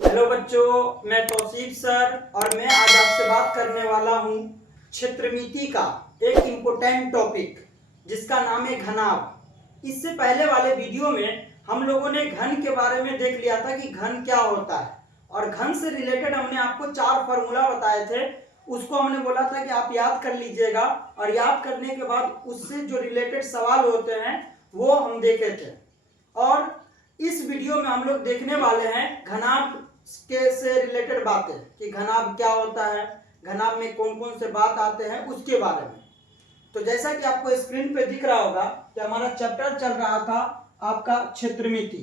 Hello बच्चों, मैं Tausif sir और मैं आज आपसे बात करने वाला हूँ क्षेत्रमिति का एक इम्पोर्टेंट टॉपिक जिसका नाम है घनाभ। इससे पहले वाले वीडियो में हम लोगों ने घन के बारे में देख लिया था कि घन क्या होता है, और घन से रिलेटेड हमने आपको 4 फार्मूला बताए थे। उसको हमने बोला था कि आप याद कर लीजिएगा, और याद करने के बाद उससे जो रिलेटेड सवाल होते हैं वो हम देखे थे। और इस वीडियो में हम लोग देखने वाले हैं घनाभ के से रिलेटेड बातें कि घनाभ क्या होता है, घनाभ में कौन कौन से बात आते हैं उसके बारे में। तो जैसा कि आपको स्क्रीन पे दिख रहा होगा कि हमारा चैप्टर चल रहा था आपका क्षेत्रमिति,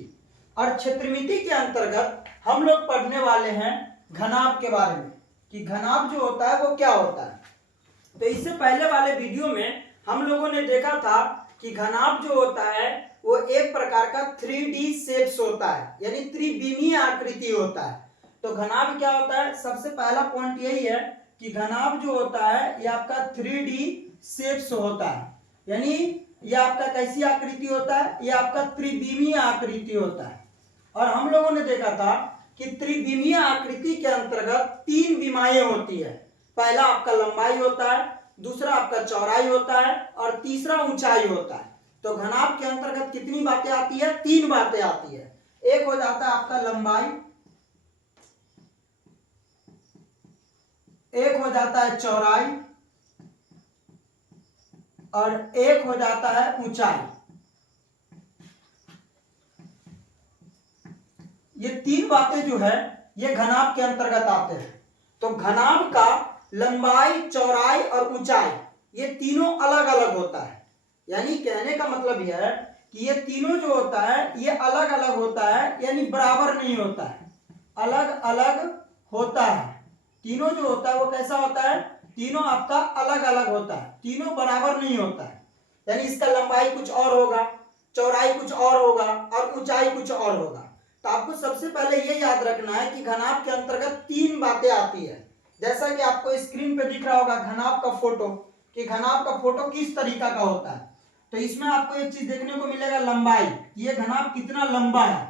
और क्षेत्रमिति के अंतर्गत हम लोग पढ़ने वाले हैं घनाभ के बारे में कि घनाभ जो होता है वो क्या होता है। तो इससे पहले वाले वीडियो में हम लोगों ने देखा था कि घनाभ जो होता है वो एक प्रकार का 3D शेप्स होता है, यानी त्रिविमीय आकृति होता है। तो घनाभ क्या होता है, सबसे पहला पॉइंट यही है कि घनाभ जो होता है ये आपका 3D शेप्स होता है, यानी ये आपका कैसी आकृति होता है, ये आपका त्रिविमीय आकृति होता है। और हम लोगों ने देखा था कि त्रिविमीय आकृति के अंतर्गत 3 विमाएं होती है। पहला आपका लंबाई होता है, दूसरा आपका चौड़ाई होता है, और तीसरा ऊंचाई होता है। तो घनाभ के अंतर्गत कितनी बातें आती है, 3 बातें आती है। एक हो जाता है आपका लंबाई, एक हो जाता है चौड़ाई, और एक हो जाता है ऊंचाई। ये 3 बातें जो है ये घनाभ के अंतर्गत आते हैं। तो घनाभ का लंबाई, चौड़ाई और ऊंचाई ये तीनों अलग अलग होता है। यानी कहने का मतलब यह है कि ये तीनों जो होता है ये अलग अलग होता है, यानी बराबर नहीं होता है, अलग अलग होता है। तीनों जो होता है वो कैसा होता है, तीनों आपका अलग अलग होता है, तीनों बराबर नहीं होता है। यानी इसका लंबाई कुछ और होगा, चौड़ाई कुछ और होगा, और ऊंचाई कुछ और होगा। तो आपको सबसे पहले ये याद रखना है कि घनाभ के अंतर्गत 3 बातें आती है। जैसा कि आपको स्क्रीन पे दिख रहा होगा घनाभ का फोटो, कि घनाभ का फोटो किस तरीका का होता है। तो इसमें आपको एक चीज देखने को मिलेगा, लंबाई, ये घनाभ कितना लंबा है।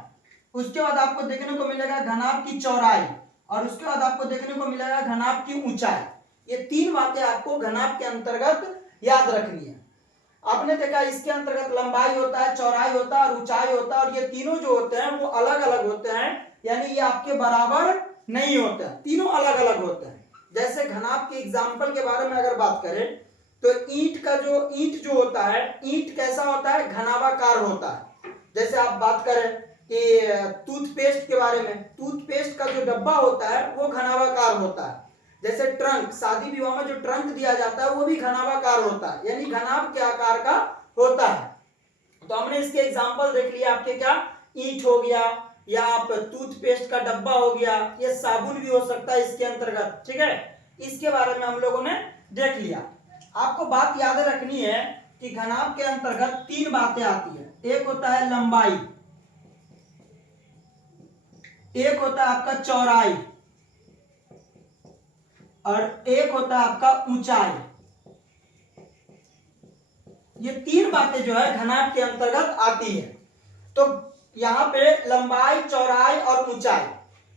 उसके बाद आपको देखने को मिलेगा घनाभ की चौड़ाई, और उसके बाद आपको देखने को मिलेगा घनाभ की ऊंचाई। ये 3 बातें आपको घनाभ के अंतर्गत याद रखनी है। आपने देखा इसके अंतर्गत लंबाई होता है, चौड़ाई होता है और ऊंचाई होता है, और ये तीनों जो होते हैं वो अलग अलग होते हैं, यानी ये आपके बराबर नहीं होते, तीनों अलग अलग होते हैं। जैसे घनाभ के एग्जाम्पल के बारे में अगर बात करें तो ईंट जो होता है, ईंट कैसा होता है, घनाभाकार होता है। जैसे आप बात करें कि टूथपेस्ट के बारे में, टूथपेस्ट का जो डब्बा होता है वो घनाभाकार होता है। जैसे ट्रंक, शादी विवाह में जो ट्रंक दिया जाता है वो भी घनाभाकार होता है, यानी घनाभ के आकार का होता है। तो हमने इसके एग्जांपल देख लिया आपके, क्या ईंट हो गया, या आप टूथपेस्ट का डब्बा हो गया, ये साबुन भी हो सकता है इसके अंतर्गत। ठीक है, इसके बारे में हम लोगों ने देख लिया। आपको बात याद रखनी है कि घनाभ के अंतर्गत 3 बातें आती है। एक होता है लंबाई, एक होता है आपका चौड़ाई, और एक होता है आपका ऊंचाई। ये 3 बातें जो है घनाभ के अंतर्गत आती है। तो यहाँ पे लंबाई, चौड़ाई और ऊंचाई,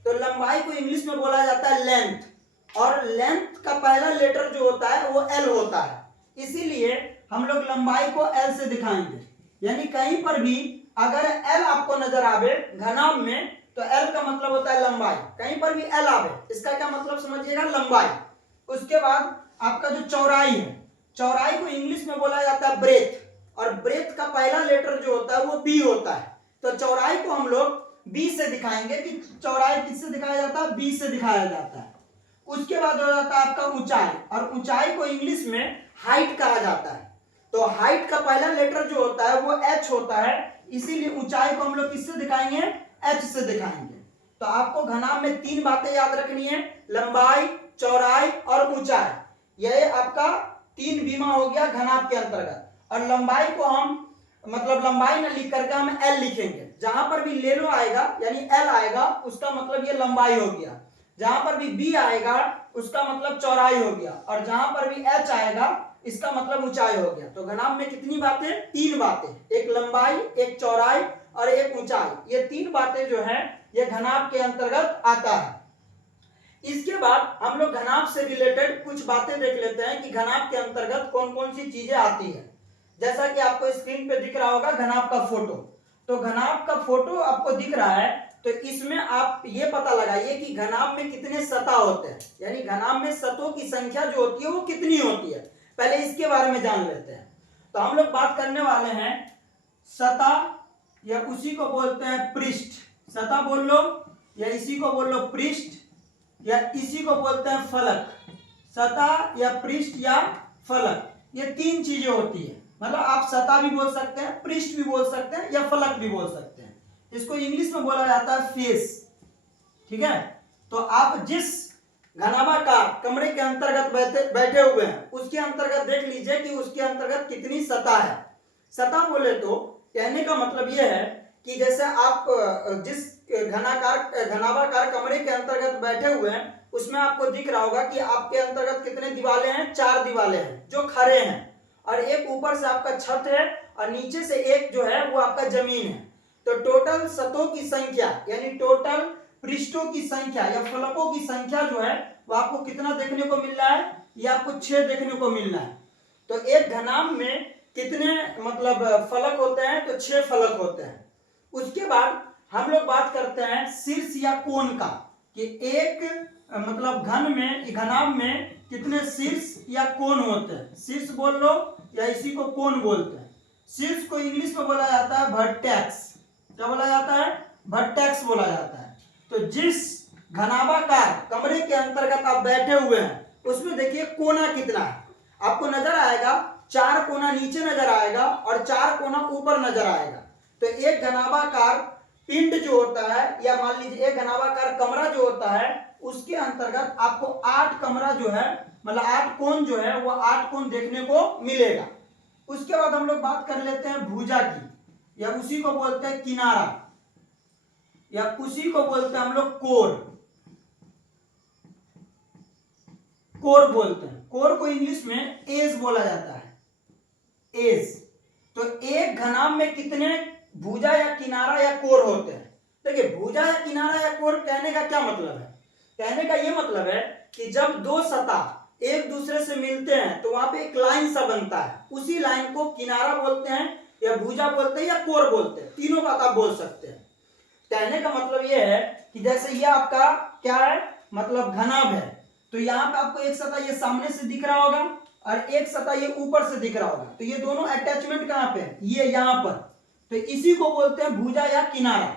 तो लंबाई को इंग्लिश में बोला जाता है लेंथ, और लेंथ का पहला लेटर जो होता है वो एल होता है, इसीलिए हम लोग लंबाई को एल से दिखाएंगे। यानी कहीं पर भी अगर एल आपको नजर आवे घनाभ में, तो एल का मतलब होता है लंबाई। कहीं पर भी एल आवे, इसका क्या मतलब समझिएगा, लंबाई। उसके बाद आपका जो चौड़ाई है, चौड़ाई को इंग्लिश में बोला जाता है ब्रेथ, और ब्रेथ का पहला लेटर जो होता है वो बी होता है। तो चौड़ाई को हम लोग बी से दिखाएंगे, कि चौड़ाई किससे दिखाया जाता है, बी से दिखाया जाता है। उसके बाद हो जाता है आपका ऊंचाई, और ऊंचाई को इंग्लिश में हाइट कहा जाता है। तो हाइट का पहला लेटर जो होता है वो एच होता है, इसीलिए ऊंचाई को हम लोग किससे दिखाएंगे, एच से दिखाएंगे। तो आपको घनाभ में 3 बातें याद रखनी है, लंबाई, चौड़ाई और ऊंचाई। यह आपका 3 विमा हो गया घनाभ के अंतर्गत। और लंबाई को हम मतलब लंबाई न लिख करके हम एल लिखेंगे। जहां पर भी ले लो आएगा यानी एल आएगा, उसका मतलब ये लंबाई हो गया। जहां पर भी बी आएगा उसका मतलब चौड़ाई हो गया, और जहां पर भी एच आएगा इसका मतलब ऊंचाई हो गया। तो घनाभ में कितनी बातें, 3 बातें, एक लंबाई, एक चौड़ाई और एक ऊंचाई। ये 3 बातें जो है ये घनाभ के अंतर्गत आता है। इसके बाद हम लोग घनाभ से रिलेटेड कुछ बातें देख लेते हैं कि घनाभ के अंतर्गत कौन कौन सी चीजें आती है। जैसा कि आपको स्क्रीन पे दिख रहा होगा घनाभ का फोटो, तो घनाभ का फोटो आपको दिख रहा है, तो इसमें आप ये पता लगाइए कि घनाभ में कितने सतह होते हैं, यानी घनाभ में सतहों की संख्या जो होती है वो कितनी होती है, पहले इसके बारे में जान लेते हैं। तो हम लोग बात करने वाले हैं सतह, या उसी को बोलते हैं पृष्ठ। सतह बोल लो, या इसी को बोल लो पृष्ठ, या इसी को बोलते हैं फलक। सतह या पृष्ठ या फलक, ये तीन चीजें होती है। मतलब आप सतह भी बोल सकते हैं, पृष्ठ भी बोल सकते हैं, या फलक भी बोल सकते हैं। इसको इंग्लिश में बोला जाता है फेस। ठीक है, तो आप जिस घनाभाकार कमरे के अंतर्गत बैठे हुए हैं उसके अंतर्गत देख लीजिए कि उसके अंतर्गत कितनी सतह है। सतह बोले तो कहने का मतलब यह है कि जैसे आप जिस घनाभाकार कमरे के अंतर्गत बैठे हुए हैं उसमें आपको दिख रहा होगा कि आपके अंतर्गत कितने दीवारें हैं, 4 दीवारें हैं जो खड़े हैं, और एक ऊपर से आपका छत है, और नीचे से एक जो है वो आपका जमीन है। तो टोटल सतहों की संख्या यानी टोटल पृष्ठों की संख्या या फलकों की संख्या जो है वो आपको कितना देखने को मिल रहा है, ये आपको 6 देखने को मिल रहा है। तो एक घनाभ में कितने मतलब फलक होते हैं, तो 6 फलक होते हैं। उसके बाद हम लोग बात करते हैं शीर्ष या कोण का, कि एक मतलब घनाभ में कितने शीर्ष या कोण होते हैं। शीर्ष बोल लो या इसी को कोण बोलते हैं। शीर्ष को इंग्लिश में बोला जाता है वर्टेक्स। क्या बोला जाता है? वर्टेक्स बोला जाता है। तो जिस घनाभाकार कमरे के अंतर्गत आप बैठे हुए हैं उसमें देखिए कोना कितना है, आपको नजर आएगा 4 कोना नीचे नजर आएगा और 4 कोना ऊपर नजर आएगा। तो एक घनाभाकार पिंड जो होता है, या मान लीजिए एक घनाभाकार कमरा जो होता है उसके अंतर्गत आपको 8 कमरा जो है मतलब 8 कोण जो है वो 8 कोण देखने को मिलेगा। उसके बाद हम लोग बात कर लेते हैं भुजा की, या उसी को बोलते हैं किनारा, या उसी को बोलते हैं हम लोग कोर। कोर बोलते हैं, कोर को इंग्लिश में एज बोला जाता है, एज। तो एक घनाभ में कितने भुजा या किनारा या कोर होते हैं? देखिए भुजा या किनारा या कोर कहने का क्या मतलब है? कहने का ये मतलब है कि जब दो सतह एक दूसरे से मिलते हैं तो वहां पे एक लाइन सा बनता है, उसी लाइन को किनारा बोलते हैं या भुजा बोलते हैं या कोर बोलते हैं, तीनों बात आप बोल सकते हैं। कहने का मतलब ये है कि जैसे ये आपका क्या है मतलब घनाभ है, तो यहाँ पे आपको एक सतह ये सामने से दिख रहा होगा और एक सतह ये ऊपर से दिख रहा होगा, तो ये दोनों अटैचमेंट कहाँ पे है? ये यहाँ पर। तो इसी को बोलते हैं भुजा या किनारा।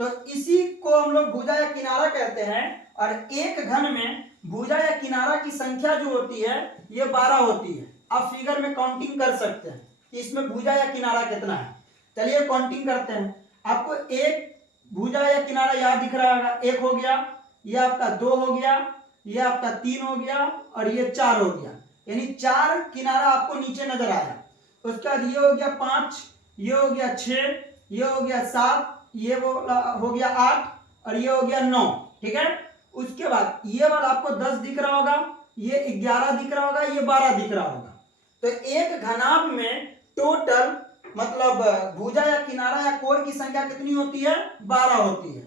तो इसी को हम लोग भुजा या किनारा कहते हैं। और एक घन में भुजा या किनारा की संख्या जो होती है ये 12 होती है। आप फिगर में काउंटिंग कर सकते हैं कि इसमें भुजा या किनारा कितना है। चलिए काउंटिंग करते हैं। आपको एक भुजा या किनारा यहाँ दिख रहा होगा, 1 हो गया, ये आपका 2 हो गया, ये आपका 3 हो गया और ये 4 हो गया, यानी 4 किनारा आपको नीचे नजर आया। उसके बाद ये हो गया 5, ये हो गया 6, ये हो गया 7, ये हो गया 8 और ये हो गया 9। ठीक है, उसके बाद ये वाला आपको 10 दिख रहा होगा, ये 11 दिख रहा होगा, ये 12 दिख रहा होगा। तो एक घनाभ में टोटल मतलब भुजा या किनारा या कोर की संख्या कितनी होती है? 12 होती है।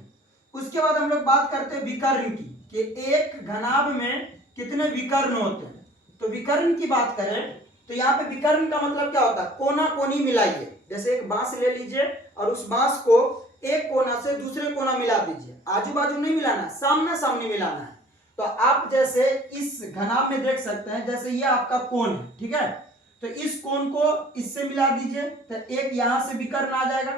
उसके बाद हम लोग बात करते हैं विकर्ण की, कि एक घनाभ में कितने विकर्ण होते हैं। तो विकर्ण की बात करें तो यहाँ पे विकर्ण का मतलब क्या होता है? कोना कोनी मिलाइए। जैसे एक बांस ले लीजिए और उस बांस को एक कोना से दूसरे कोना मिला दीजिए, आजू बाजू नहीं मिलाना, सामना सामने मिलाना है। तो आप जैसे इस घनाभ में देख सकते हैं, जैसे ये आपका कोण है, ठीक है, तो इस कोण को इससे मिला दीजिए तो एक यहां से विकर्ण आ जाएगा।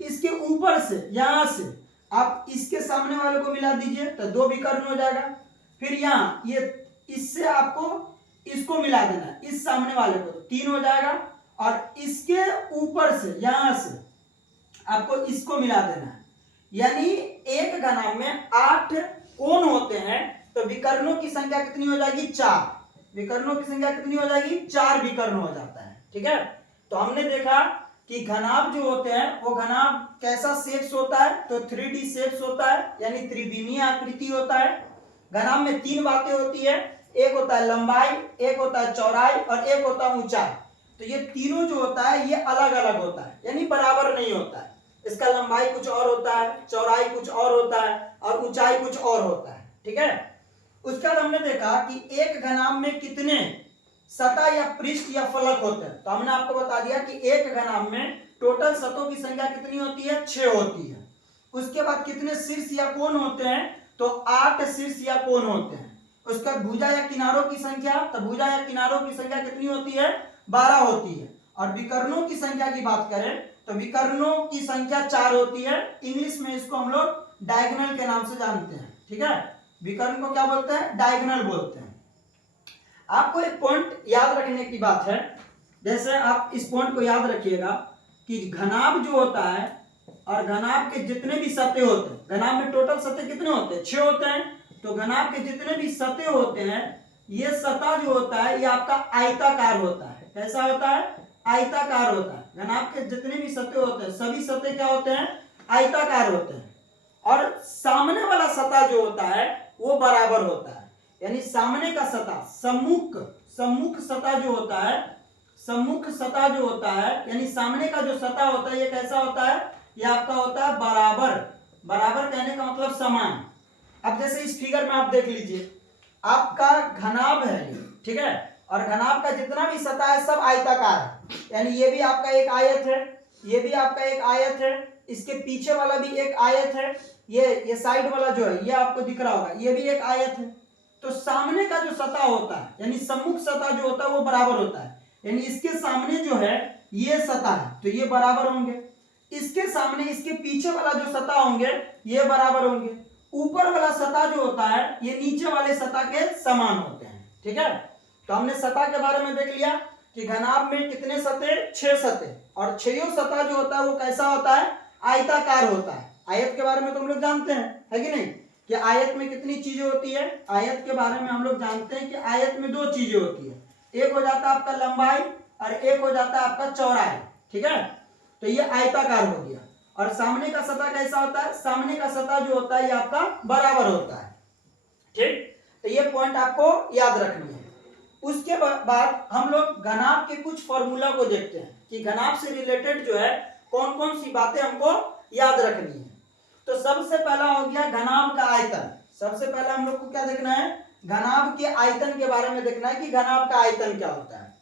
इसके ऊपर से यहां से आप इसके सामने वाले को मिला दीजिए तो 2 विकर्ण हो जाएगा। फिर यहाँ ये इससे आपको इसको मिला देना है, इस सामने वाले को, 3 हो जाएगा। और इसके ऊपर से यहां से आपको इसको मिला देना है, यानी एक घनाभ में 8 कोण होते हैं। तो विकर्णों की संख्या कितनी हो जाएगी? 4। विकर्णों की संख्या कितनी हो जाएगी? 4 विकर्ण हो जाता है। ठीक है, तो हमने देखा कि घनाभ जो होते हैं वो घनाभ कैसा शेप्स होता है? तो 3D शेप्स होता है, यानी त्रिविमीय आकृति होता है। घनाभ में 3 बातें होती है, एक होता है लंबाई, एक होता है चौड़ाई और एक होता है ऊंचाई। तो ये तीनों जो होता है ये अलग अलग होता है, यानी बराबर नहीं होता है। इसका लंबाई कुछ और होता है, चौड़ाई कुछ और होता है और ऊंचाई कुछ और होता है। ठीक है, उसके बाद हमने देखा कि एक घनाभ में कितने सतह या पृष्ठ या फलक होते हैं। तो हमने आपको बता दिया कि एक घनाभ में टोटल सतहों की संख्या कितनी होती है, 6 होती है। उसके बाद कितने शीर्ष या कोण होते हैं, तो 8 शीर्ष या कोण होते हैं। उसका भुजा या किनारों की संख्या, तो भुजा या किनारों की संख्या कितनी होती है, 12 होती है। और विकर्णों की संख्या की बात करें तो विकर्णों की संख्या 4 होती है। इंग्लिश में इसको हम लोग डायगोनल के नाम से जानते हैं। ठीक है, विकर्ण को क्या बोलते हैं, डायगोनल बोलते हैं। आपको एक पॉइंट याद रखने की बात है, जैसे आप इस पॉइंट को याद रखिएगा कि घनाभ जो होता है और घनाभ के जितने भी सतह होते हैं, घनाभ में टोटल सतह कितने होते हैं, 6 होते हैं। तो घनाभ के जितने भी सतह होते हैं, ये सतह जो होता है ये आपका आयताकार होता है। कैसा होता है, आयताकार होता है। घनाभ के जितने भी सतह होते हैं सभी सतह क्या होते हैं, आयताकार होते हैं। और सामने वाला सतह जो होता है वो बराबर होता है, यानी सामने का सतह, सम्मुख सतह जो होता है, सम्मुख सतह जो होता है यानी सामने का जो सतह होता है ये कैसा होता है, ये आपका होता है बराबर। बराबर कहने का मतलब समान। अब जैसे इस फिगर में आप देख लीजिए, आपका घनाभ है ये, ठीक है, और घनाभ का जितना भी सतह है सब आयताकार है, यानी ये भी आपका एक आयत है, ये भी आपका एक आयत है, इसके पीछे वाला भी एक आयत है, ये साइड वाला जो है ये आपको दिख रहा होगा, ये भी एक आयत है। तो सामने का जो सतह होता है यानी सम्मुख सतह जो होता है वो बराबर होता है, यानी इसके सामने जो है ये सतह है तो ये बराबर होंगे, इसके सामने इसके पीछे वाला जो सतह होंगे ये बराबर होंगे, ऊपर वाला सतह जो होता है ये नीचे वाले सतह के समान होते हैं। ठीक है, तो हमने सतह के बारे में देख लिया कि घनाभ में कितने सतह, 6 सतह, और 6 सतह जो होता है वो कैसा होता है, आयताकार होता है। आयत के बारे में तो हम लोग जानते हैं, है कि नहीं, कि आयत में कितनी चीजें होती है। आयत के बारे में हम लोग जानते हैं कि आयत में 2 चीजें होती है, एक हो जाता है आपका लंबाई और एक हो जाता है आपका चौड़ाई। ठीक है, तो ये आयताकार हो गया। और सामने का सतह कैसा होता है, सामने का सतह जो होता है ये आपका बराबर होता है। ठीक, तो ये पॉइंट आपको याद रखनी है। उसके बाद हम लोग घनाभ के कुछ फॉर्मूला को देखते हैं कि घनाभ से रिलेटेड जो है कौन कौन सी बातें हमको याद रखनी है। तो सबसे पहला हो गया घनाभ का आयतन। सबसे पहला हम लोग को क्या देखना है, घनाभ के आयतन के बारे में देखना है कि घनाभ का आयतन क्या होता है।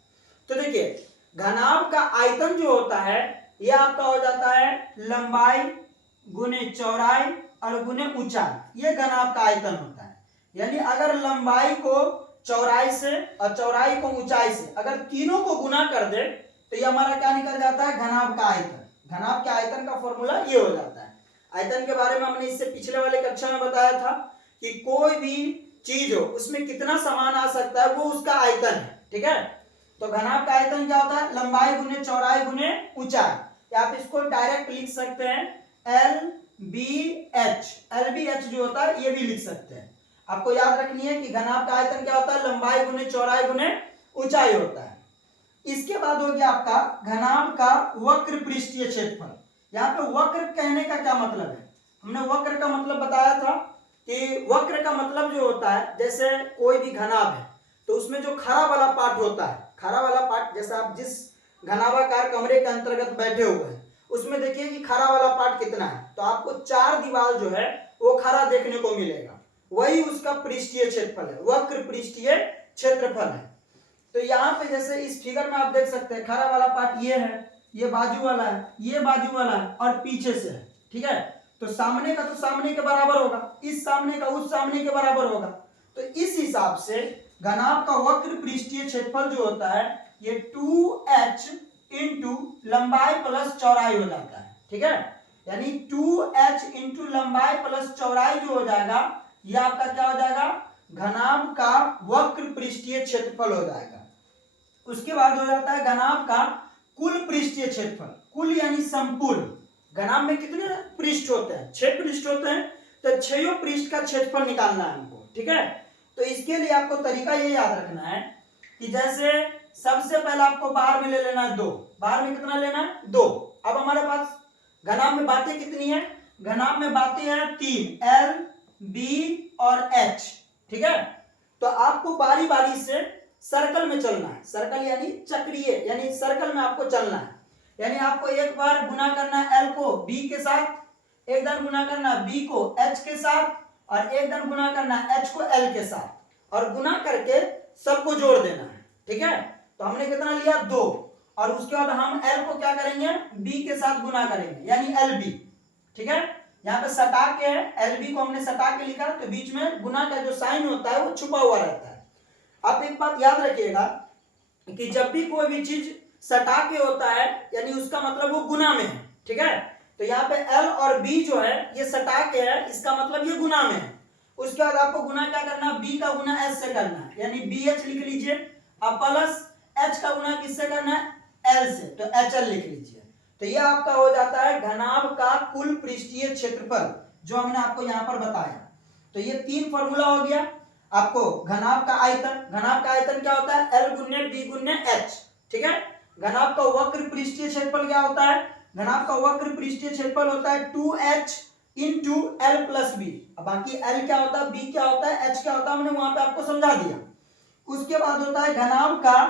तो देखिए, घनाभ का आयतन जो होता है ये आपका हो जाता है लंबाई गुने चौड़ाई और गुने ऊंचाई, ये घनाभ का आयतन होता है। यानी अगर लंबाई को चौड़ाई से और चौड़ाई को ऊंचाई से अगर तीनों को गुना कर दे तो ये हमारा क्या निकल जाता है, घनाभ का आयतन। घनाभ के आयतन का फॉर्मूला ये हो जाता है। आयतन के बारे में हमने इससे पिछले वाले कक्षा में बताया था कि कोई भी चीज हो उसमें कितना सामान आ सकता है वो उसका आयतन है। ठीक है, तो घनाभ का आयतन क्या होता है, लंबाई गुने चौड़ाई गुने ऊंचाई, या आप इसको डायरेक्ट लिख सकते हैं LBH। LBH जो होता है ये भी लिख सकते हैं। आपको याद रखनी है कि घनाभ का आयतन क्या होता है, लंबाई गुने चौड़ाई गुने ऊंचाई होता है। इसके बाद हो गया आपका घनाभ का वक्र पृष्ठीय क्षेत्रफल। यहाँ पे वक्र कहने का क्या मतलब है, हमने वक्र का मतलब बताया था कि वक्र का मतलब जो होता है, जैसे कोई भी घनाभ है तो उसमें जो खड़ा वाला पार्ट होता है, खड़ा वाला पार्ट, जैसे आप जिस घनाभाकार कमरे के अंतर्गत बैठे हुए हैं उसमें देखिए कि खड़ा वाला पार्ट कितना है, तो आपको 4 दीवार जो है वो खड़ा देखने को मिलेगा, वही उसका पृष्ठीय क्षेत्रफल है, वक्र पृष्ठीय क्षेत्रफल है। तो यहाँ पे जैसे इस फिगर में आप देख सकते हैं खड़ा वाला पार्ट ये है, ये बाजू वाला है, ये बाजू वाला है और पीछे से है। ठीक है, तो सामने का तो सामने के बराबर होगा, इस सामने का उस सामने के बराबर होगा। तो इस हिसाब से घनाभ का वक्र पृष्ठीय क्षेत्रफल जो होता है ये 2h इंटू लंबाई प्लस चौड़ाई हो जाता है। ठीक है, यानी 2h इंटू लंबाई प्लस चौड़ाई जो हो जाएगा ये आपका क्या हो जाएगा, घनाभ का वक्र पृष्ठीय क्षेत्रफल हो जाएगा। उसके बाद हो जाता है घनाभ का कुल पृष्ठीय क्षेत्रफल। कुल यानी संपूर्ण। घनाभ में कितने पृष्ठ होते हैं, 6 पृष्ठ होते हैं, तो 6 पृष्ठ का क्षेत्रफल निकालना है हमको। ठीक है, तो इसके लिए आपको तरीका ये याद रखना है कि जैसे सबसे पहले आपको बाहर में ले लेना है 2, बाहर में कितना लेना है 2। अब हमारे पास घनाभ में बातें कितनी है, घनाभ में बातें हैं 3, L, B और H। ठीक है, तो आपको बारी बारी से सर्कल में चलना है, सर्कल यानी चक्रीय, यानी सर्कल में आपको चलना है। यानी आपको एक बार गुना करना है L को B के साथ, एक बार गुना करना है B को H के साथ, और एक बार गुना करना है H को L के साथ, और गुना करके सबको जोड़ देना है। ठीक है, तो हमने कितना लिया 2, और उसके बाद हम L को क्या करेंगे B के साथ गुना करेंगे, यानी LB। ठीक है, यहाँ पे सटा के LB को हमने सटा के लिखा, तो बीच में गुना का जो साइन होता है वो छुपा हुआ रहता है। आप एक बात याद रखिएगा कि जब भी कोई भी चीज सटा के होता है यानी उसका मतलब वो गुना में है। ठीक है, तो यहाँ पे L और B जो है ये सटा के है, इसका मतलब ये गुना में है। उसके बाद आपको गुना क्या करना है, B का गुना H से करना है, यानी BH लिख लीजिए, अब प्लस H का गुना किससे करना है, L से, तो HL लिख लीजिए। तो ये आपका हो जाता है घनाभ का कुल पृष्ठीय क्षेत्रफल, जो हमने आपको यहाँ पर बताया। तो ये 3 फॉर्मूला हो गया आपको घनाभ का आयतन। घनाभ का आयतन क्या होता है, L गुने B गुने H। ठीक है, घनाभ का वक्र पृष्ठीय क्षेत्रफल क्या होता है, घनाभ का वक्र पृष्ठीय क्षेत्रफल होता है 2H into L plus B। अब बाकी L क्या होता है, B क्या होता है, H क्या होता है, हमने वहां पे आपको समझा दिया। उसके बाद होता है घनाभ का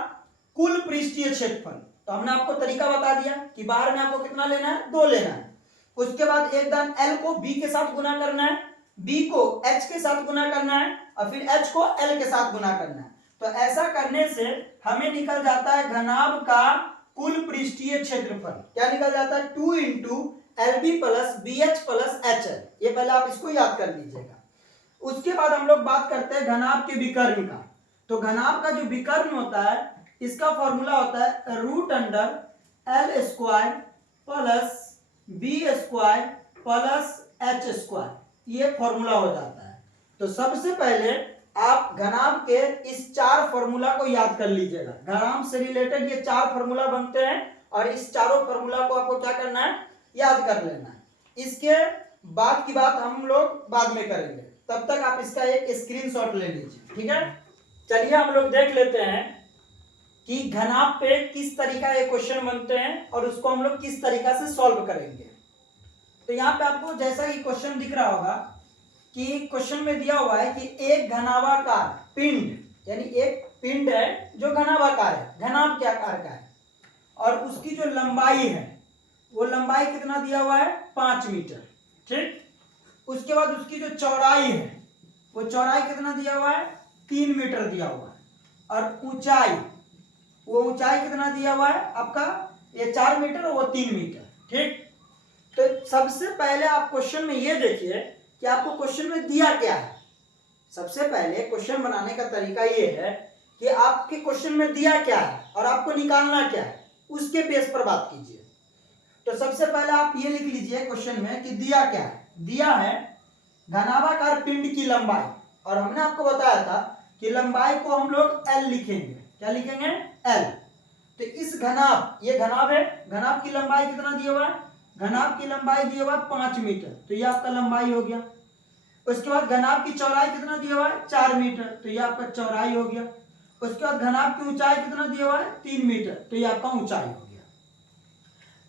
कुल पृष्ठीय क्षेत्रफल। तो हमने आपको तरीका बता दिया कि बाहर में आपको कितना लेना है, 2 लेना है। उसके बाद एक दान L को B के साथ गुना करना है, B को H के साथ गुना करना है, और फिर H को L के साथ गुना करना है। तो ऐसा करने से हमें निकल जाता है घनाभ का कुल पृष्ठीय क्षेत्रफल। क्या निकल जाता है, 2 into LB plus BH plus HL। ये पहले आप इसको याद कर लीजिएगा। उसके बाद हम लोग बात करते हैं घनाभ के विकर्ण का। तो घनाभ का जो विकर्ण होता है इसका फॉर्मूला होता है root under L square plus B square plus H square. ये फॉर्मूला हो जाता है। तो सबसे पहले आप घनाभ के इस 4 फॉर्मूला को याद कर लीजिएगा। घनाभ से रिलेटेड ये 4 फॉर्मूला बनते हैं, और इस चारों फॉर्मूला को आपको क्या करना है, याद कर लेना है। इसके बाद की बात हम लोग बाद में करेंगे, तब तक आप इसका एक स्क्रीनशॉट ले लीजिए। ठीक है, चलिए हम लोग देख लेते हैं कि घनाभ पे किस तरीका के क्वेश्चन बनते हैं और उसको हम लोग किस तरीका से सॉल्व करेंगे। तो यहाँ पे आपको जैसा कि क्वेश्चन दिख रहा होगा कि क्वेश्चन में दिया हुआ है कि एक घनाभाकार पिंड, यानी एक पिंड है जो घनाभाकार है, घनाभ के आकार का है, और उसकी जो लंबाई है वो लंबाई कितना दिया हुआ है, 5 मीटर। ठीक, उसके बाद उसकी जो चौड़ाई है वो चौड़ाई कितना दिया हुआ है, 3 मीटर दिया हुआ है, और ऊंचाई, वो ऊंचाई कितना दिया हुआ है आपका, ये 4 मीटर और वो 3 मीटर। ठीक, तो सबसे पहले आप क्वेश्चन में ये देखिए कि आपको क्वेश्चन में दिया क्या है। सबसे पहले क्वेश्चन बनाने का तरीका ये है कि आपके क्वेश्चन में दिया क्या है और आपको निकालना क्या है, उसके बेस पर बात कीजिए। तो सबसे पहले आप ये लिख लीजिए क्वेश्चन में कि दिया क्या है। दिया है घनाभाकार पिंड की लंबाई, और हमने आपको बताया था कि लंबाई को हम लोग L लिखेंगे। क्या लिखेंगे, L। तो इस घनाभ, ये घनाभ है, घनाभ की लंबाई कितना दिया हुआ है, घनाभ की लंबाई दिया हुआ है 5 मीटर, तो ये आपका लंबाई हो गया। उसके बाद घनाभ की चौड़ाई कितना दिया हुआ है, 4 मीटर, तो ये आपका चौड़ाई हो गया। उसके बाद घनाभ की ऊंचाई कितना दिया हुआ है, 3 मीटर, तो ये आपका ऊंचाई हो गया।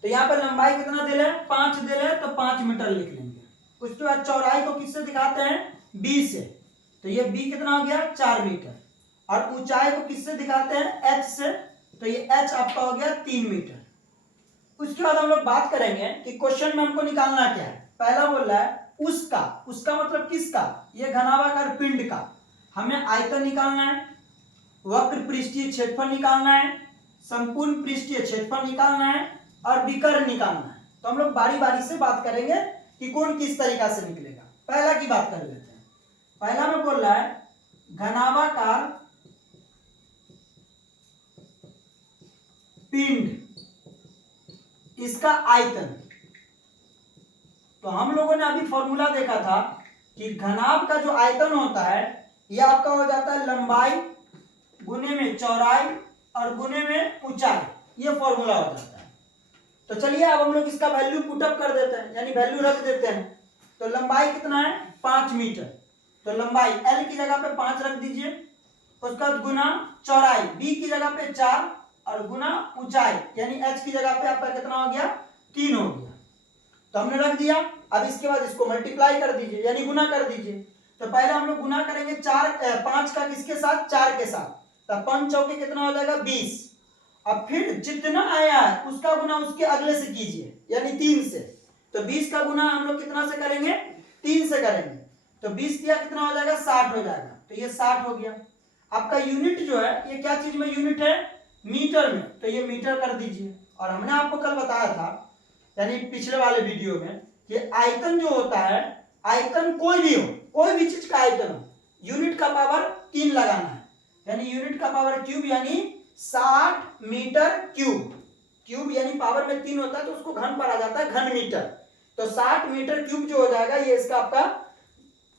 तो यहाँ पर लंबाई कितना दे रहे हैं, 5 दे रहे हैं, तो 5 मीटर लिख लेंगे। उसके बाद चौड़ाई को किससे दिखाते हैं, B से, तो ये B कितना हो गया, 4 मीटर, और ऊंचाई को किससे दिखाते हैं, H से, तो ये H आपका हो गया 3 मीटर। उसके बाद हम लोग बात करेंगे कि क्वेश्चन में हमको निकालना क्या है। पहला बोल रहा है उसका, उसका मतलब किसका, ये घनाभाकार पिंड का। हमें आयतन निकालना है, वक्र पृष्ठीय क्षेत्रफल निकालना है, संपूर्ण पृष्ठीय क्षेत्रफल निकालना है, और विकर्ण निकालना है। तो हम लोग बारी बारी से बात करेंगे कि कौन किस तरीका से निकलेगा। पहला की बात कर लेते हैं। पहला में बोल रहा है घनाभाकार पिंड, इसका आयतन। तो हम लोगों ने अभी फॉर्मूला देखा था कि घनाभ का जो आयतन होता है ये आपका हो जाता है लंबाई गुने में चौड़ाई और गुने में ऊंचाई, ये फॉर्मूला हो जाता है। तो चलिए अब हम लोग इसका वैल्यू पुटअप कर देते हैं, यानी वैल्यू रख देते हैं। तो लंबाई कितना है, 5 मीटर, तो लंबाई L की जगह पे 5 रख दीजिए। उसका गुना चौड़ाई B की जगह पे 4, और गुना ऊंचाई यानी H की जगह पे आपका कितना हो गया, 3 हो गया। तो हमने रख दिया। अब इसके बाद इसको मल्टीप्लाई कर दीजिए, यानी गुना कर दीजिए। तो पहले हम लोग गुना करेंगे 5 का किसके साथ, 4 के साथ, तो 5 चौके कितना हो जाएगा, 20, अब फिर जितना आया है उसका गुना उसके अगले से कीजिए, यानी 3 से। तो 20 का गुना हम लोग कितना से करेंगे? 3 से करेंगे। तो 20 दिया कितना हो जाएगा? 60 हो जाएगा। तो ये 60 हो गया। आपका यूनिट जो है ये क्या चीज में यूनिट है? मीटर में। तो ये मीटर कर दीजिए। और हमने आपको कल बताया था, यानी पिछले वाले वीडियो में, कि आयतन जो होता है, आयतन कोई भी हो, कोई भी चीज का आयतन हो, यूनिट का पावर 3 लगाना है। यानी यूनिट का पावर क्यूब, यानी 60 मीटर क्यूब। क्यूब यानी पावर में 3 होता है तो उसको घन पर आ जाता है, घन मीटर। तो 60 मीटर क्यूब जो हो जाएगा, ये इसका आपका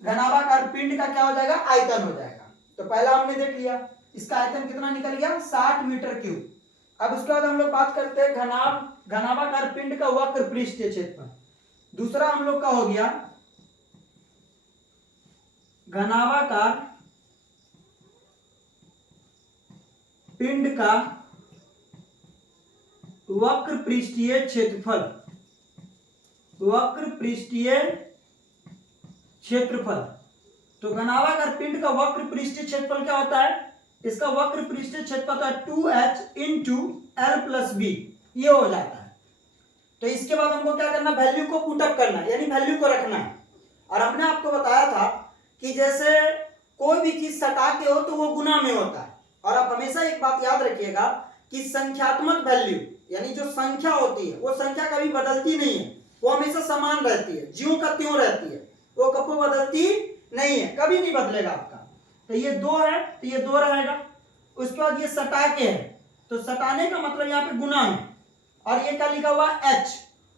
घनाभाकार पिंड का क्या हो जाएगा? आयतन हो जाएगा। तो पहला हमने देख लिया, इसका आयतन कितना निकल गया? 60 मीटर क्यूब। अब उसके बाद हम लोग बात करते हैं घनाभाकार पिंड का वक्र पृष्ठीय क्षेत्रफल। दूसरा हम लोग का हो गया घनाभाकार पिंड का वक्र पृष्ठीय क्षेत्रफल। वक्र पृष्ठीय क्षेत्रफल। तो घनाभाकार पिंड का वक्र पृष्ठीय क्षेत्रफल क्या होता है? इसका वक्र पृष्ठीय क्षेत्रफल होता है 2h into L plus B. ये हो जाता है। तो इसके बाद हमको क्या करना? वैल्यू को पुटअप करना है, यानी वैल्यू को रखना है। और हमने आपको बताया था कि जैसे कोई भी चीज सटा के हो तो वो गुना में होता है। और आप हमेशा एक बात याद रखिएगा कि संख्यात्मक वैल्यू, यानी जो संख्या होती है, वो संख्या कभी बदलती नहीं है, वो हमेशा समान रहती है, ज्यों का त्यों रहती है, वो कभी बदलती नहीं है, कभी नहीं बदलेगा आपका। तो ये 2 है तो ये 2 रहेगा। उसके बाद ये सटा के है, तो सटाने का मतलब यहाँ पे गुना है। और ये क्या लिखा हुआ? h।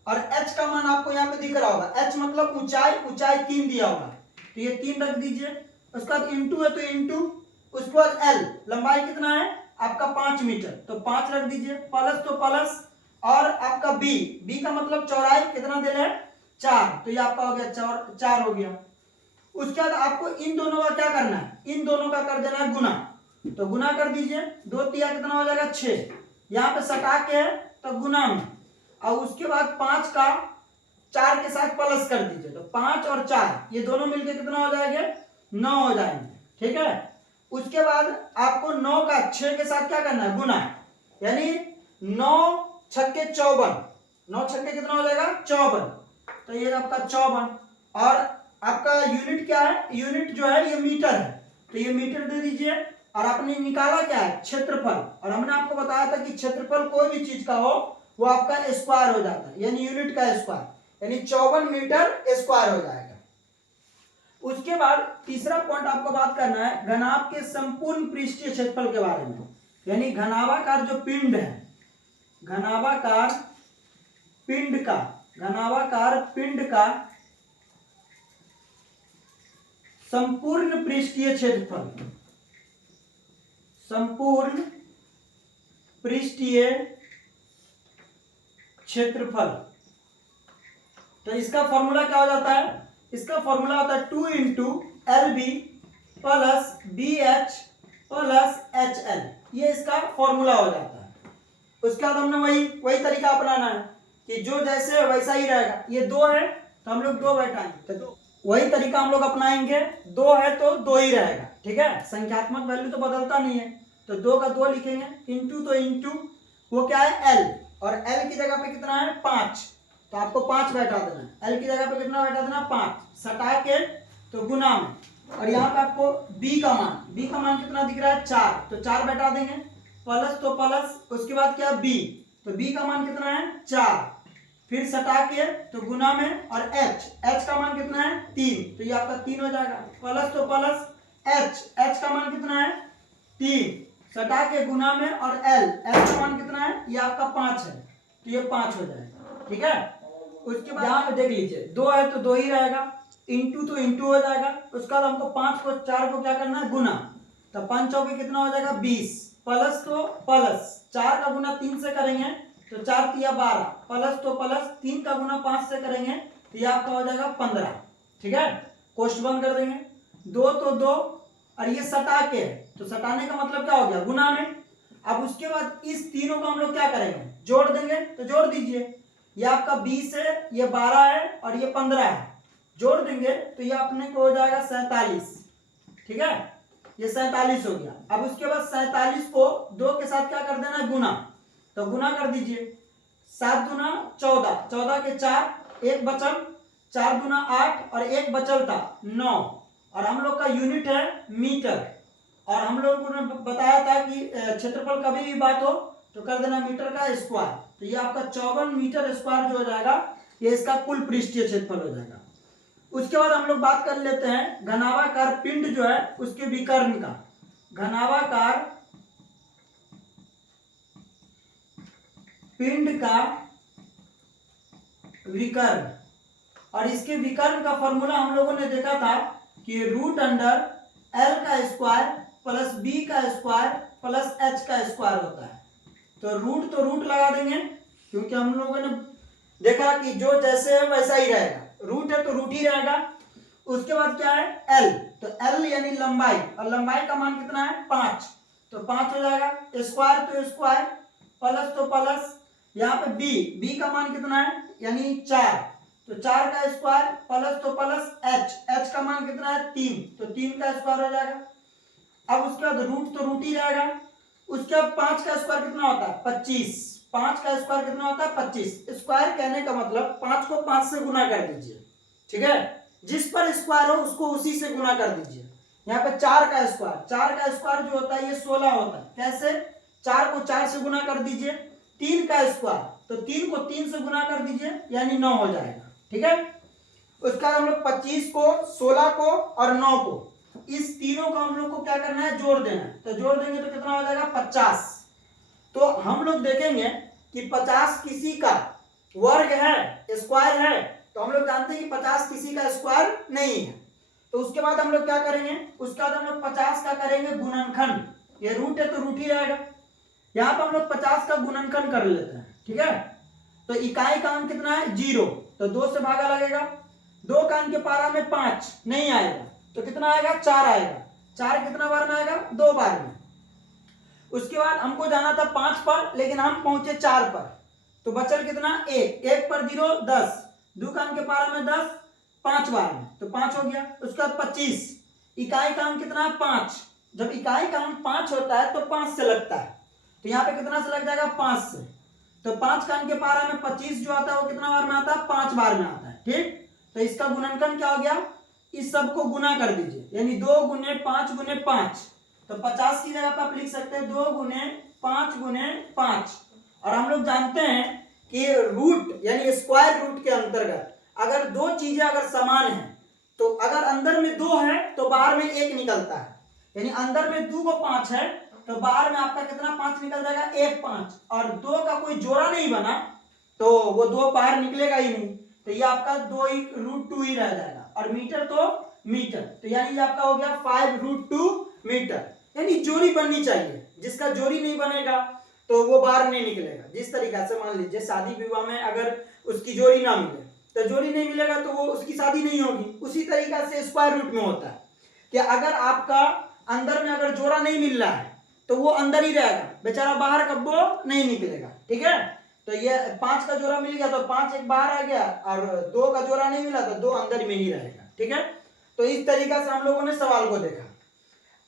और h का मान आपको यहाँ पे दिख रहा होगा। h मतलब ऊंचाई, ऊंचाई 3 दिया होगा, तो ये 3 रख दीजिए। उसके बाद इंटू है तो इंटू, उसके बाद l, लंबाई कितना है आपका? 5 मीटर, तो 5 रख दीजिए। प्लस तो प्लस, और आपका b का मतलब चौड़ाई कितना दे रहे हैं? 4, तो ये आपका हो गया 4 हो गया। उसके बाद आपको इन दोनों का क्या करना है? इन दोनों का कर देना है गुना। तो गुना कर दीजिए। 2 तिया कितना हो जाएगा? 6। यहाँ पे सटा के है तो गुना में, और उसके बाद 5 का 4 के साथ प्लस कर दीजिए। तो 5 और 4 ये दोनों मिलके कितना हो जाएंगे? 9 हो जाएंगे। ठीक है। उसके बाद आपको 9 का 6 के साथ क्या करना है? गुना, यानी 9 छक्के 54। 9 छक्के कितना हो जाएगा? 54। तो ये आपका 54। और आपका यूनिट क्या है? यूनिट जो है ये मीटर है, तो ये मीटर दे दीजिए। और आपने निकाला क्या है? क्षेत्रफल। और हमने आपको बताया था कि क्षेत्रफल कोई भी चीज का हो वो आपका स्क्वायर हो जाता है, यानी यूनिट का स्क्वायर, यानी 54 मीटर स्क्वायर हो जाएगा। उसके बाद तीसरा पॉइंट आपको बात करना है घनाभ के संपूर्ण पृष्ठीय क्षेत्रफल के बारे में, यानी घनाभाकार जो पिंड है, घनाभाकार पिंड का संपूर्ण पृष्ठीय क्षेत्रफल। संपूर्ण पृष्ठीय क्षेत्रफल। तो इसका फॉर्मूला क्या हो जाता है? इसका फॉर्मूला होता है 2 into L B plus B H plus H L. ये इसका फॉर्मूला हो जाता है। उसके बाद हमने वही तरीका अपनाना है कि जो जैसे है वैसा ही रहेगा। ये 2 है तो हम लोग 2 बैठाएंगे, तो वही तरीका हम लोग अपनाएंगे। 2 है तो 2 ही रहेगा। ठीक है, संख्यात्मक वैल्यू तो बदलता नहीं है, तो 2 का 2 लिखेंगे। इंटू तो इंटू वो क्या है? एल, और एल की जगह पे कितना है? 5, तो आपको 5 बैठा देना है। एल की जगह पे कितना बैठा देना? 5। सटा के तो गुना में। और यहाँ पे आपको बी का मान कितना दिख रहा है? 4, तो 4 बैठा देंगे। प्लस तो प्लस, उसके बाद क्या? बी, तो बी का मान कितना है? 4। फिर सटा के तो गुना में, और एच का मान कितना है? 3, तो ये आपका 3 हो जाएगा। प्लस तो प्लस एच का मान कितना है? 3, सटा के गुना में, और एल का मान कितना है? ये आपका 5 है, तो ये 5 हो जाएगा। ठीक है। उसके बाद यहाँ पे देख लीजिए 2 है तो 2 ही रहेगा, इंटू तो इंटू हो जाएगा। उसके बाद हमको 5 को 4 को क्या करना है? गुना, तो 5 चौके कितना हो जाएगा? 20। प्लस तो प्लस 4 का गुना 3 से करेंगे तो 4 तिया 12, प्लस तो प्लस 3 का गुना 5 से करेंगे तो ये आपका हो जाएगा 15। ठीक है, कोष्ठ बंद कर देंगे। 2 तो 2, और ये सटा के, तो सटाने का मतलब क्या हो गया? गुना में। अब उसके बाद इस तीनों को हम लोग क्या करेंगे? जोड़ देंगे, तो जोड़ दीजिए। ये आपका 20 है, ये 12 है, और ये 15 है। जोड़ देंगे तो ये अपने को हो जाएगा 47। ठीक है, ये 47 हो गया। अब उसके बाद 47 को 2 के साथ क्या कर देना है? गुना, तो गुना कर दीजिए। 7 दूना 14, 14 के 4, एक बचल, 4 दूना 8 और एक बचल था 9। और हम लोग का यूनिट है मीटर। और हम लोगों ने बताया था कि क्षेत्रफल कभी भी बात हो तो कर देना मीटर का स्क्वायर। तो ये आपका 54 मीटर स्क्वायर जो हो जाएगा, ये इसका कुल पृष्ठीय क्षेत्रफल हो जाएगा। उसके बाद हम लोग बात कर लेते हैं घनाभाकार पिंड जो है उसके विकर्ण का। घनाभाकार पिंड का विकर्ण, और इसके विकर्ण का फॉर्मूला हम लोगों ने देखा था कि रूट अंडर एल का स्क्वायर प्लस बी का स्क्वायर प्लस एच का स्क्वायर होता है। तो रूट लगा देंगे, क्योंकि हम लोगों ने देखा कि जो जैसे है वैसा ही रहेगा, रूट है तो रूट ही रहेगा। उसके बाद क्या है एल, तो एल यानी लंबाई, और लंबाई का मान कितना है 5, तो 5 हो जाएगा। स्क्वायर तो स्क्वायर, प्लस तो प्लस, यहाँ पे बी का मान कितना है यानी 4, तो 4 का स्क्वायर प्लस तो प्लस एच का मान कितना है 3, तो 3 का स्क्वायर हो जाएगा। अब उसके बाद रूट तो रूट ही रहेगा। उसके बाद 5 का स्क्वायर कितना होता है 25, 5 का स्क्वायर कितना होता है 25। स्क्वायर कहने का मतलब 5 को 5 से गुना कर दीजिए, ठीक है, जिस पर स्क्वायर हो उसको उसी से गुना कर दीजिए। यहाँ पे 4 का स्क्वायर जो होता है ये 16 होता है। कैसे, 4 को 4 से गुना कर दीजिए। 3 का स्क्वायर, तो 3 को 3 से गुना कर दीजिए यानी 9 हो जाएगा, ठीक है। उसका हम लोग 25 को, 16 को और 9 को, इस तीनों को हम लोग को क्या करना है जोड़ देना है। तो जोड़ देंगे तो कितना हो जाएगा 50। तो हम लोग देखेंगे कि 50 किसी का वर्ग है, स्क्वायर है, तो हम लोग जानते हैं कि 50 किसी का स्क्वायर नहीं है। तो उसके बाद हम लोग क्या करेंगे, उसके बाद हम लोग 50 का करेंगे गुणनखंड। ये रूट है तो रूट ही रहेगा। यहाँ पर हम लोग 50 का गुणनखंड कर लेते हैं, ठीक है। तो इकाई का अंक कितना है 0, तो 2 से भागा लगेगा। 2 का अंक के पारा में 5 नहीं आएगा, तो कितना आएगा 4 आएगा। 4 कितना बार में आएगा 2 बार में। उसके बाद हमको जाना था 5 पर, लेकिन हम पहुंचे 4 पर, तो बचल कितना 1 पर 0 10, 2 का अंक के पारा में 10, 5 बार में, तो 5 हो गया। उसके बाद 25, इकाई का अंक कितना है 5, जब इकाई का अंक 5 होता है तो 5 से लगता है, तो यहाँ पे कितना से लग जाएगा 5 से। तो 5 का अंक के पारा में 25 जो आता है वो कितना बार में आता है 5 बार में आता है, ठीक। तो इसका गुणनखंड क्या हो गया, इस सब को गुना कर दीजिए, यानी 2 गुने 5 गुने 5, तो 50 की जगह पर आप लिख सकते हैं 2 गुने 5 गुने 5। और हम लोग जानते हैं कि रूट यानी स्क्वायर रूट के अंतर्गत अगर दो चीजें अगर समान हैं, तो अगर अंदर में 2 है तो बाहर में 1 निकलता है, यानी अंदर में 2 को 5 है तो बाहर में आपका कितना 5 निकल जाएगा 1 5, और 2 का कोई जोड़ा नहीं बना तो वो 2 बाहर निकलेगा ही नहीं, तो ये आपका 2 ही √2 ही रह जाएगा। और मीटर तो मीटर, तो यानी ये आपका हो गया 5√2 मीटर। यानी जोड़ी बननी चाहिए, जिसका जोड़ी नहीं बनेगा तो वो बाहर नहीं निकलेगा। जिस तरीका से मान लीजिए शादी विवाह में अगर उसकी जोड़ी ना मिले, तो जोड़ी नहीं मिलेगा तो वो उसकी शादी नहीं होगी। उसी तरीका से स्क्वायर रूट में होता है कि अगर आपका अंदर में अगर जोड़ा नहीं मिल रहा है तो वो अंदर ही रहेगा, बेचारा बाहर कब वो नहीं निकलेगा, ठीक है। तो ये 5 का जोड़ा मिल गया तो 5 एक बाहर आ गया, और 2 का जोड़ा नहीं मिला तो 2 अंदर में ही रहेगा, ठीक है। तो इस तरीका से हम लोगों ने सवाल को देखा।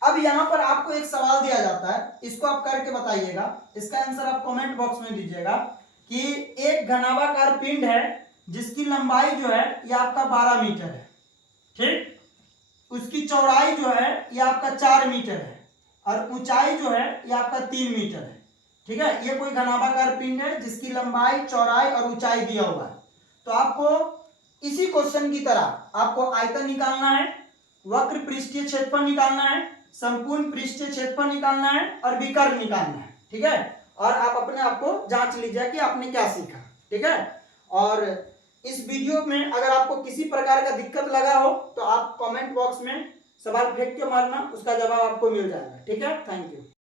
अब यहाँ पर आपको एक सवाल दिया जाता है, इसको आप करके बताइएगा। इसका आंसर आप कमेंट बॉक्स में दीजिएगा कि एक घनाभाकार पिंड है जिसकी लंबाई जो है ये आपका 12 मीटर है, ठीक। उसकी चौड़ाई जो है ये आपका 4 मीटर है, और ऊंचाई जो है ये आपका 3 मीटर है, ठीक है। ये कोई घनाभाकार पिंड है जिसकी लंबाई, चौड़ाई और ऊंचाई दिया हुआ है। तो आपको इसी क्वेश्चन की तरह आपको आयतन निकालना है, वक्र पृष्ठीय क्षेत्रफल निकालना है, संपूर्ण पृष्ठीय क्षेत्रफल निकालना है और विकर्ण निकालना है, ठीक है। और आप अपने आप को जांच लीजिए कि आपने क्या सीखा, ठीक है। और इस वीडियो में अगर आपको किसी प्रकार का दिक्कत लगा हो तो आप कमेंट बॉक्स में सवाल फेंक के मारना, उसका जवाब आपको मिल जाएगा, ठीक है। Thank you.